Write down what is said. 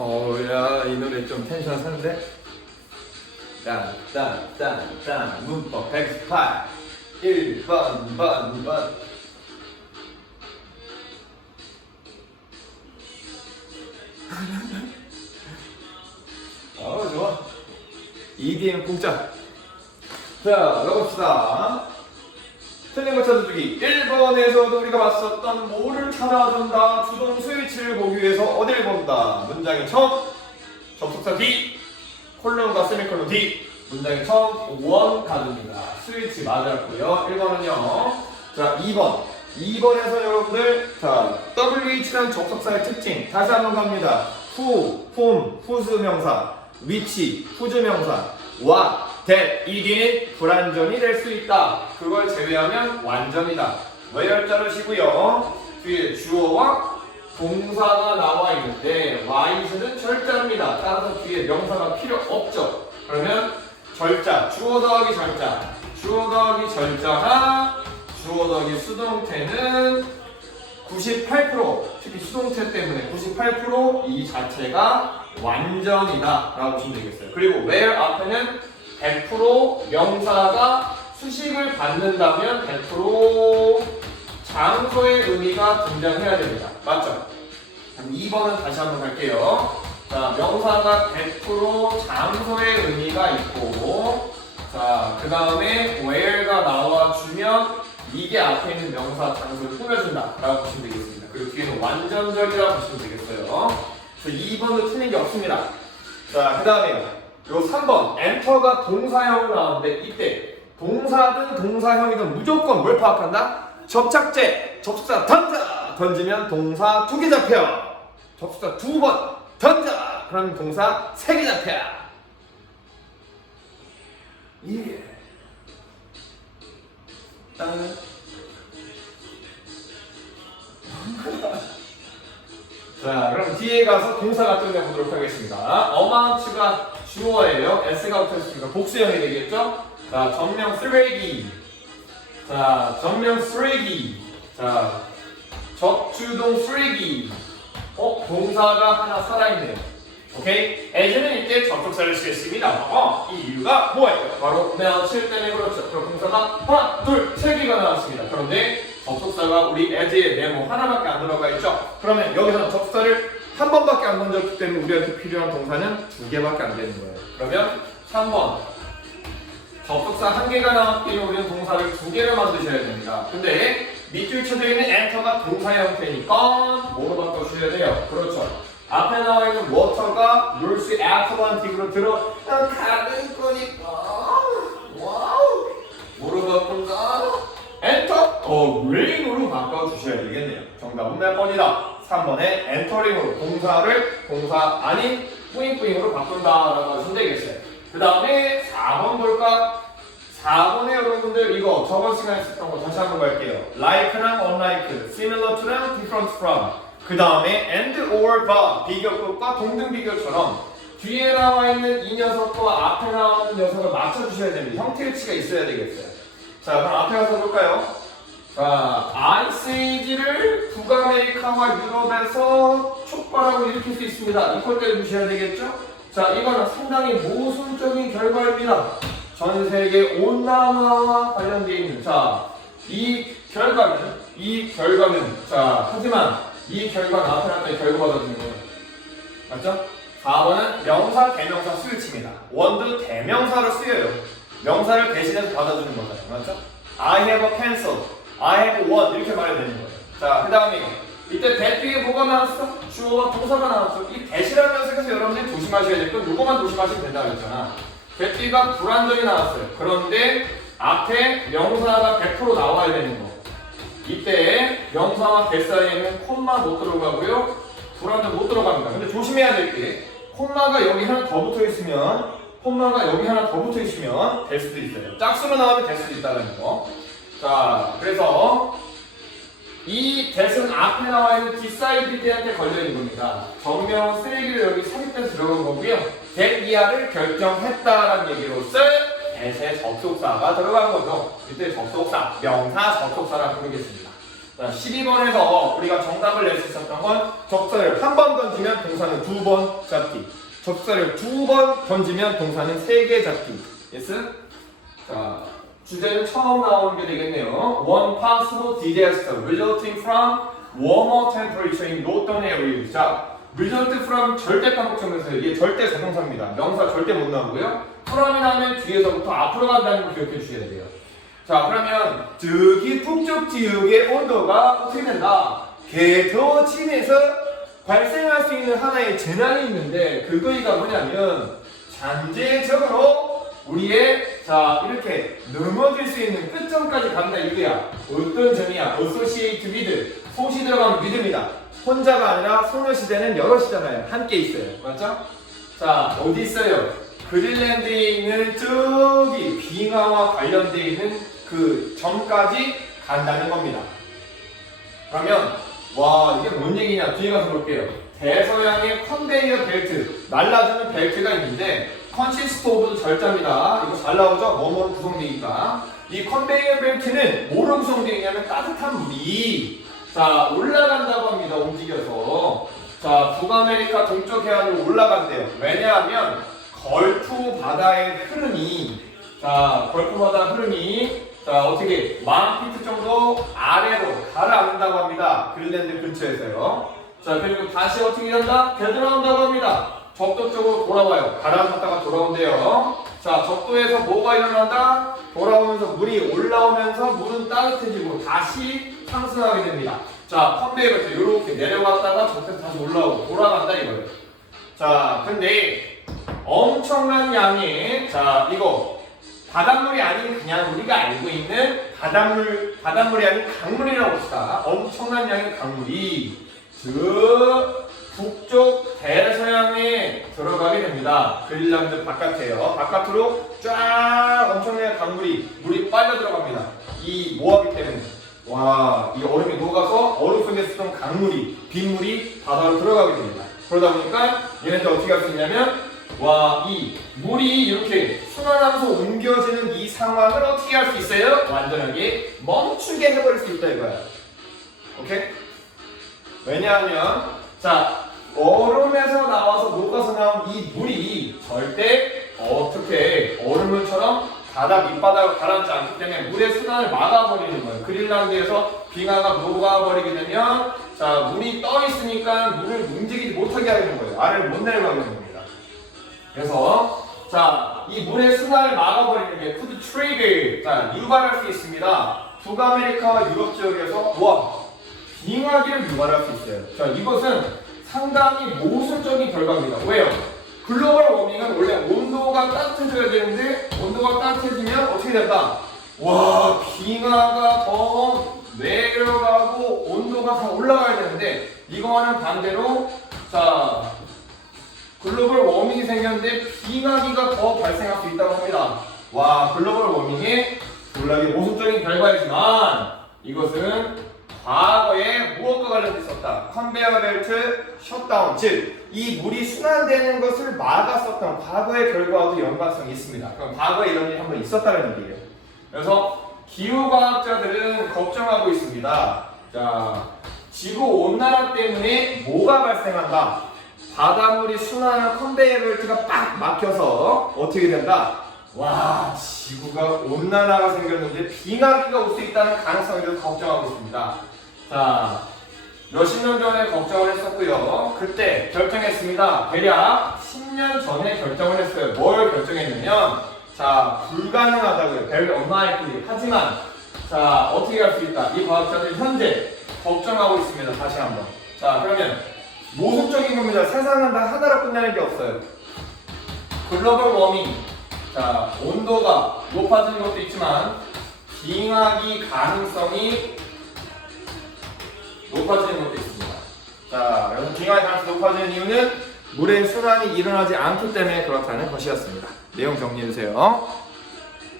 어야 이 노래 좀 텐션 사는데? 딴딴딴딴 문법 118 1번 번 번. 어 좋아. EDM 공짜. 자 가봅시다 틀린 거 찾아주기. 1번에서도 우리가 봤었던 뭐를 찾아준다. 주동 스위치를 보기 위해서 어딜 본다. 문장의 처음 접속사 D. 콜론과 세미콜론 D. 문장의 처음 원 가줍니다. 스위치 맞았고요. 1번은요. 자 2번. 2번에서 여러분들 자 WH라는 접속사의 특징. 다시 한번 갑니다. 후, 폼, 후수 명사. 위치, 후주 명사. 와, that 이게 불완전이 될 수 있다. 그걸 제외하면 완전이다. 외열 자르시고요. 뒤에 주어와 동사가 나와 있는데 y는 절자입니다. 따라서 뒤에 명사가 필요 없죠. 그러면 절자, 주어 더하기 절자 주어 더하기 절자나 주어 더하기 수동태는 98% 특히 수동태 때문에 98%이 자체가 완전이다 라고 보시면 되겠어요. 그리고 where 앞에는 100% 명사가 수식을 받는다면 100% 장소의 의미가 등장해야 됩니다. 맞죠? 그럼 2번은 다시 한번 갈게요. 자 명사가 100% 장소의 의미가 있고 자 그 다음에 where가 나와주면 이게 앞에 있는 명사 장소를 꾸며준다 라고 보시면 되겠습니다. 그리고 뒤에는 완전절이라고 보시면 되겠어요. 그래서 2번도 틀린 게 없습니다. 자 그 다음에 요 3번. 엔터가 동사형으로 나오는데 이때 동사든 동사형이든 무조건 뭘 파악한다? 접착제 접속사 던져! 던지면 동사 두 개 잡혀. 접속사 두 번. 던져! 그러면 동사 세 개 잡혀. 예 땅은 자, 그럼 뒤에 가서 동사가 끝내보도록 하겠습니다. amount가 주어예요. s가 붙어있으니까 복수형이 되겠죠? 자, 전명 쓰레기. 자, 전명 쓰레기. 자, 적주동 쓰레기. 어, 동사가 하나 살아있네요. 오케이? as는 이때 접속사를 쓰겠습니다. 어, 이 이유가 뭐예요? 바로 며칠 때문에 그렇죠. 그럼 동사가 하나, 둘, 세 개가 나왔습니다. 그런데 접속사가 우리 as에 네모 하나밖에 안 들어가 있죠. 그러면 여기서 던졌기 때문에 우리한테 필요한 동사는 두 개밖에 안 되는 거예요. 그러면 3번 접속사 한 개가 나왔기에 우리는 동사를 두 개를 만드셔야 됩니다. 근데 밑줄 쳐져 있는 엔터가 동사 형태니까 뭐로 바꿔주셔야 돼요? 그렇죠. 앞에 나와 있는 워터가 룰스 애틀란틱으로 들어 가는 거니까 와우 뭐로 바꾼다? 엔터 어 레인으로 바꿔주셔야 되겠네요. 정답은 몇 번이다? 3번에 엔터링으로 동사를 동사 아닌 뿌잉뿌잉으로 바꾼다라고 하시면 되겠어요. 그 다음에 4번 볼까? 4번에 여러분들 이거 저번 시간에 썼던 거 다시 한번 갈게요. like랑 unlike, similar to랑 different from. 그 다음에 and or but 비교급과 동등 비교처럼 뒤에 나와 있는 이 녀석과 앞에 나오는 녀석을 맞춰주셔야 됩니다. 형태일치가 있어야 되겠어요. 자, 그럼 앞에 가서 볼까요? 자, 아이스에이지를 북아메리카와 유럽에서 촉발하고 일으킬 수 있습니다. 이걸 때려주셔야 되겠죠? 자, 이거는 상당히 모순적인 결과입니다. 전 세계 온난화와 관련되어 있는 자, 이 결과는 이 결과는 자, 하지만 이 결과는 앞에 나왔던 결과 받아주는 거예요. 맞죠? 4번은 명사, 대명사 스위치입니다. 원도 대명사로 쓰여요. 명사를 대신해서 받아주는 거잖아요. 맞죠? I have a pencil. I have one. 이렇게 말해야 되는 거예요. 자, 그 다음에 이때 대 뒤에 뭐가 나왔어? 주어와 동사가 나왔어. 이 대시라는 녀석에서 여러분들이 조심하셔야 될건 요거만 조심하시면 된다고 했잖아. 대띠가 불완전히 나왔어요. 그런데 앞에 명사가 100% 나와야 되는 거. 이때 명사와 대 사이에는 콤마 못 들어가고요. 불완전 못 들어갑니다. 근데 조심해야 될 게 콤마가 여기 하나 더 붙어 있으면 콤마가 여기 하나 더 붙어 있으면 될 수도 있어요. 짝수로 나오면 될 수도 있다는 거. 자, 그래서 이 대은 앞에 나와 있는 디사이드한테 걸려 있는 겁니다. 정명 쓰레기를 여기 삽입해서 들어간 거고요. 대 이하를 결정했다라는 얘기로서 대세 접속사가 들어간 거죠. 이때 접속사, 명사 접속사라 부르겠습니다. 자, 12번에서 우리가 정답을 낼 수 있었던 건 적설을 한번 던지면 동사는 두 번 잡기. 적설을 두번 던지면 동사는 세 개 잡기. 예스? 자, 주제는 처음 나오는 게 되겠네요. One possible disaster resulting from warmer temperature in northern areas. 자, result from 절대 반복점에서 이게 절대 자동사입니다. 명사 절대 못 나오고요. from이 나오면 뒤에서부터 앞으로 간다는 걸 기억해 주셔야 돼요. 자, 그러면 저기 북쪽 지역의 온도가 어떻게 된다? 개토침에서 발생할 수 있는 하나의 재난이 있는데 그거이가 뭐냐면 잠재적으로 우리의 자 이렇게 넘어질 수 있는 끝점까지 간다 이거야. 어떤 점이야? associate with 소시 들어가면 믿음이다. 혼자가 아니라 소녀시대는 여럿이잖아요. 함께 있어요. 맞죠? 자 어디 있어요? 그린랜드에 있는 저기 빙하와 관련되어 있는 그 점까지 간다는 겁니다. 그러면 와 이게 뭔 얘기냐 뒤에 가서 볼게요. 대서양의 컨베이어 벨트 날라주는 벨트가 있는데 컨시스트 오브 절자입니다. 이거 잘 나오죠? 뭐뭐로 구성되어 있다. 이 컨베이어 벨트는 뭐로 구성되어 있냐면 따뜻한 물이 자 올라간다고 합니다. 움직여서 자 북아메리카 동쪽 해안으로 올라간대요. 왜냐하면 걸프 바다의 흐름이 자 걸프 바다 흐름이 자 어떻게 만 피트 정도 아래로 가라앉는다고 합니다. 그린랜드 근처에서요. 자 그리고 다시 어떻게 된다? 되돌아온다고 합니다. 적도 쪽으로 돌아와요. 가라앉았다가 돌아온대요. 자 적도에서 뭐가 일어난다? 돌아오면서 물이 올라오면서 물은 따뜻해지고 다시 상승하게 됩니다. 자 컨베이어부터 이렇게 내려갔다가 적도에서 다시 올라오고 돌아간다 이거예요. 자 근데 엄청난 양의 자 이거 바닷물이 아닌 그냥 우리가 알고 있는 바닷물 바닷물이 아닌 강물이라고 봅시다. 엄청난 양의 강물이 저 북쪽 대서양에 들어가게 됩니다. 그린란드 바깥에요. 바깥으로 쫙 엄청난 강물이 물이 빨려 들어갑니다. 이 모하기 때문에 와 이 얼음이 녹아서 얼음 속에 있었던 강물이 빗물이 바다로 들어가게 됩니다. 그러다 보니까 얘네들 어떻게 할 수 있냐면 와, 이 물이 이렇게 순환하면서 옮겨지는 이 상황을 어떻게 할 수 있어요? 완전하게 멈추게 해버릴 수 있다 이거야. 오케이? 왜냐하면 자 얼음에서 나와서 녹아서 나온 이 물이 절대 어떻게 얼음물처럼 바다 밑바닥을 가라앉지 않기 때문에 물의 순환을 막아버리는 거예요. 그린란드에서 빙하가 녹아버리게 되면 자 물이 떠 있으니까 물을 움직이지 못하게 하는 거예요. 아래를 못 내려가게 겁니다. 그래서 자, 이 물의 순환을 막아버리는 게 푸드 트레이드 자, 유발할 수 있습니다. 북아메리카와 유럽 지역에서 와 빙하기를 유발할 수 있어요. 자, 이것은 상당히 모순적인 결과입니다. 왜요? 글로벌 워밍은 원래 온도가 따뜻해져야 되는데 온도가 따뜻해지면 어떻게 된다? 와, 빙하가 더 내려가고 온도가 더 올라가야 되는데 이거와는 반대로 자 글로벌 워밍이 생겼는데 빙하기가 더 발생할 수 있다고 합니다. 와, 글로벌 워밍의 놀라게 모순적인 결과이지만 이것은 과거에 무엇과 관련돼 있었다? 컨베이어 벨트 셧다운, 즉 이 물이 순환되는 것을 막았었던 과거의 결과와도 연관성이 있습니다. 그럼 과거에 이런 일이 한번 있었다는 얘기예요. 그래서 기후과학자들은 걱정하고 있습니다. 자, 지구 온난화 때문에 뭐가 발생한다? 바닷물이 순환하는 컨베이어 벨트가 빡 막혀서 어떻게 된다? 와 지구가 온난화가 생겼는데 빙하기가 올 수 있다는 가능성에 대해서 걱정하고 있습니다. 자 몇십 년 전에 걱정을 했었고요. 그때 결정했습니다. 대략 10년 전에 결정을 했어요. 뭘 결정했냐면 자 불가능하다고요. very unlikely. 하지만 자 어떻게 할 수 있다. 이 과학자들 현재 걱정하고 있습니다. 다시 한번. 자 그러면 모순적인 겁니다. 세상은 다 하나로 끝나는 게 없어요. 글로벌 워밍. 자, 온도가 높아지는 것도 있지만 빙하기 가능성이 높아지는 것도 있습니다. 자, 여기서 빙하기 가능성이 높아지는 이유는 물의 순환이 일어나지 않기 때문에 그렇다는 것이었습니다. 내용 정리해 주세요.